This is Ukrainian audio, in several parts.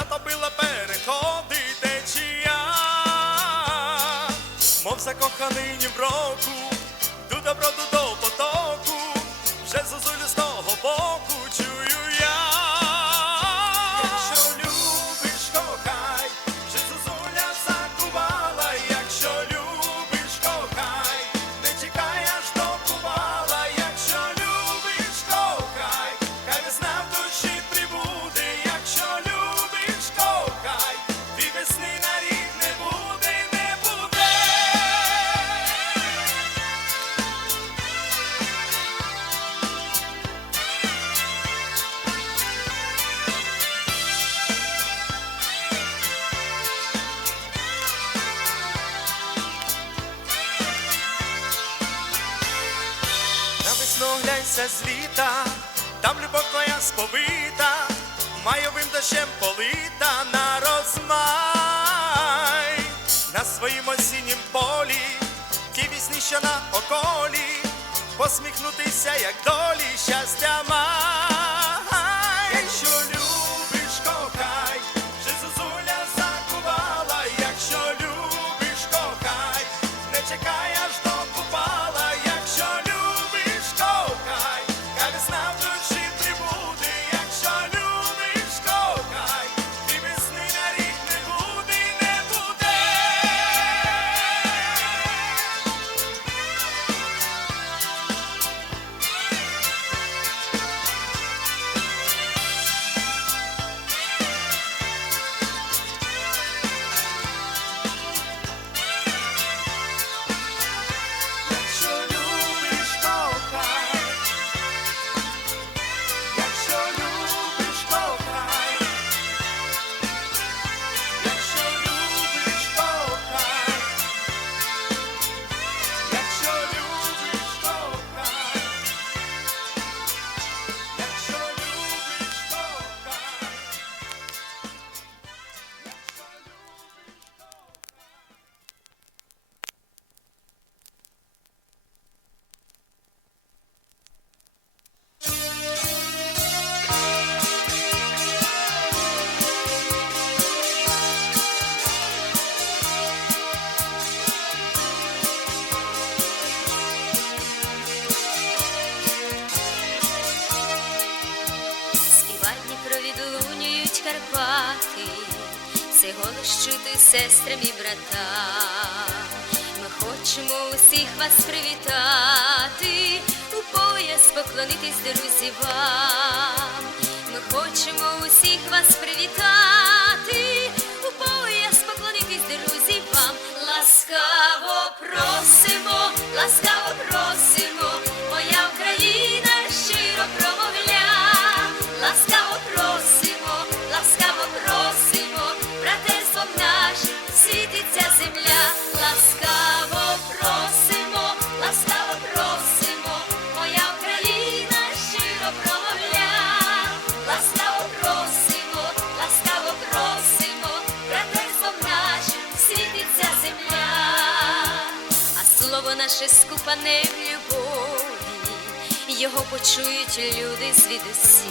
затопила переходи течія, мов закоханий ні в року, серце світа, там любов твоя сповита, майовим дощем полита на розмай, на своїм осіннім полі, ті вісні, що на околі, посміхнутися, як долі щастя май. щити, сестрам і брата, ми хочемо усіх вас привітати, у пояс поклонитись друзі вам. Ми хочемо усіх вас привітати, у пояс поклонитись друзі вам. Ласкаво просимо, ласкаво. вперше скупане в любові, його почують люди звідусі,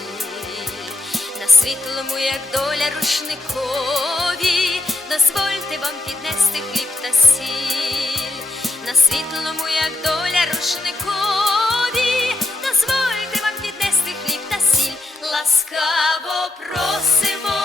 на світлому, як доля рушникові, дозвольте вам піднести хліб та сіль, на світлому, як доля рушникові, дозвольте вам піднести хліб та сіль, ласкаво просимо.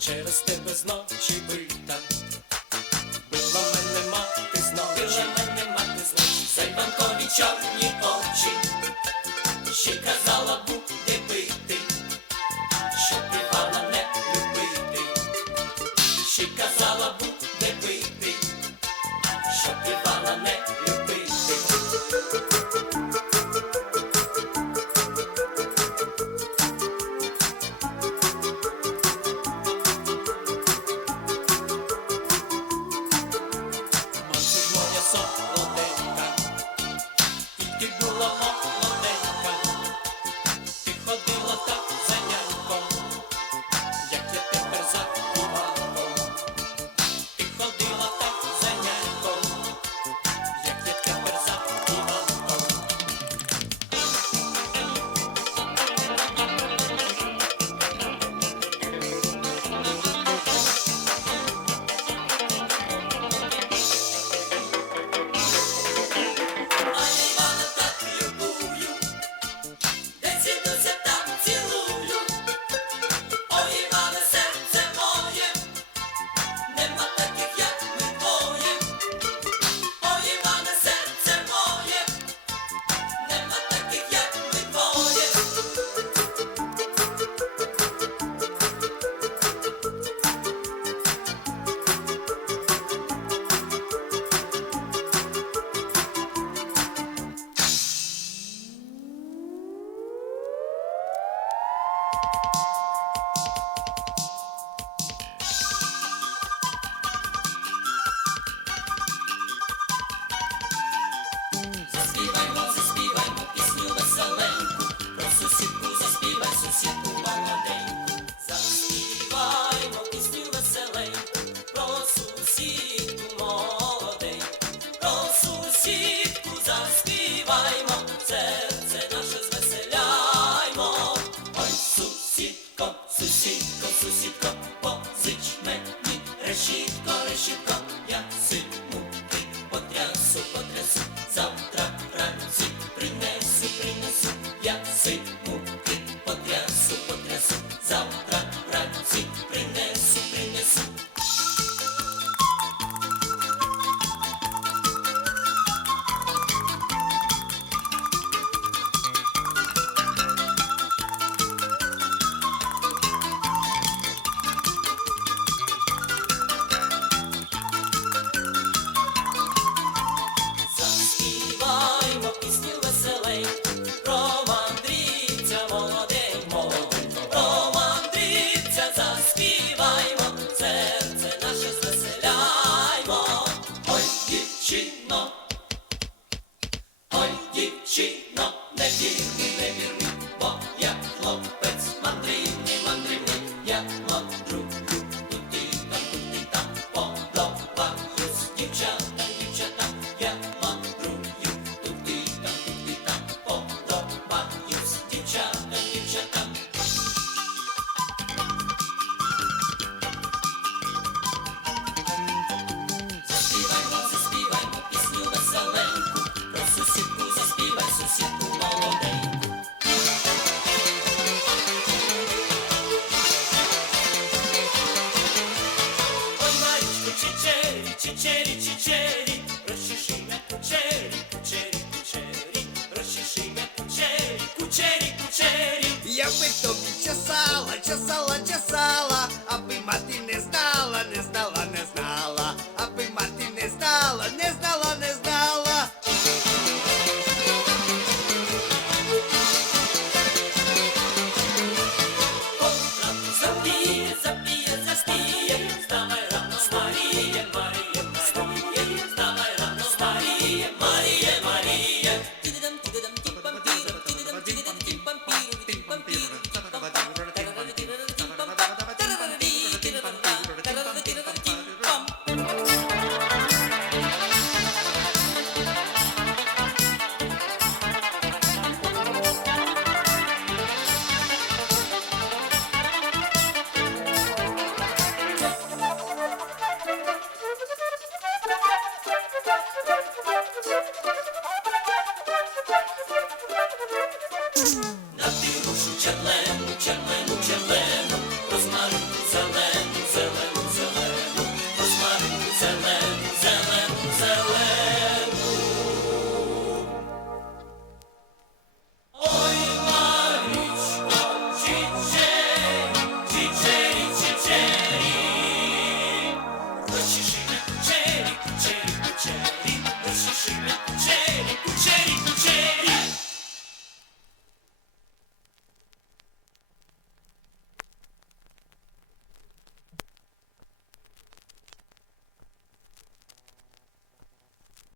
через тебе зночі бита. Била мене мати знов, била мене мати знов, цей чорні. Gucci. money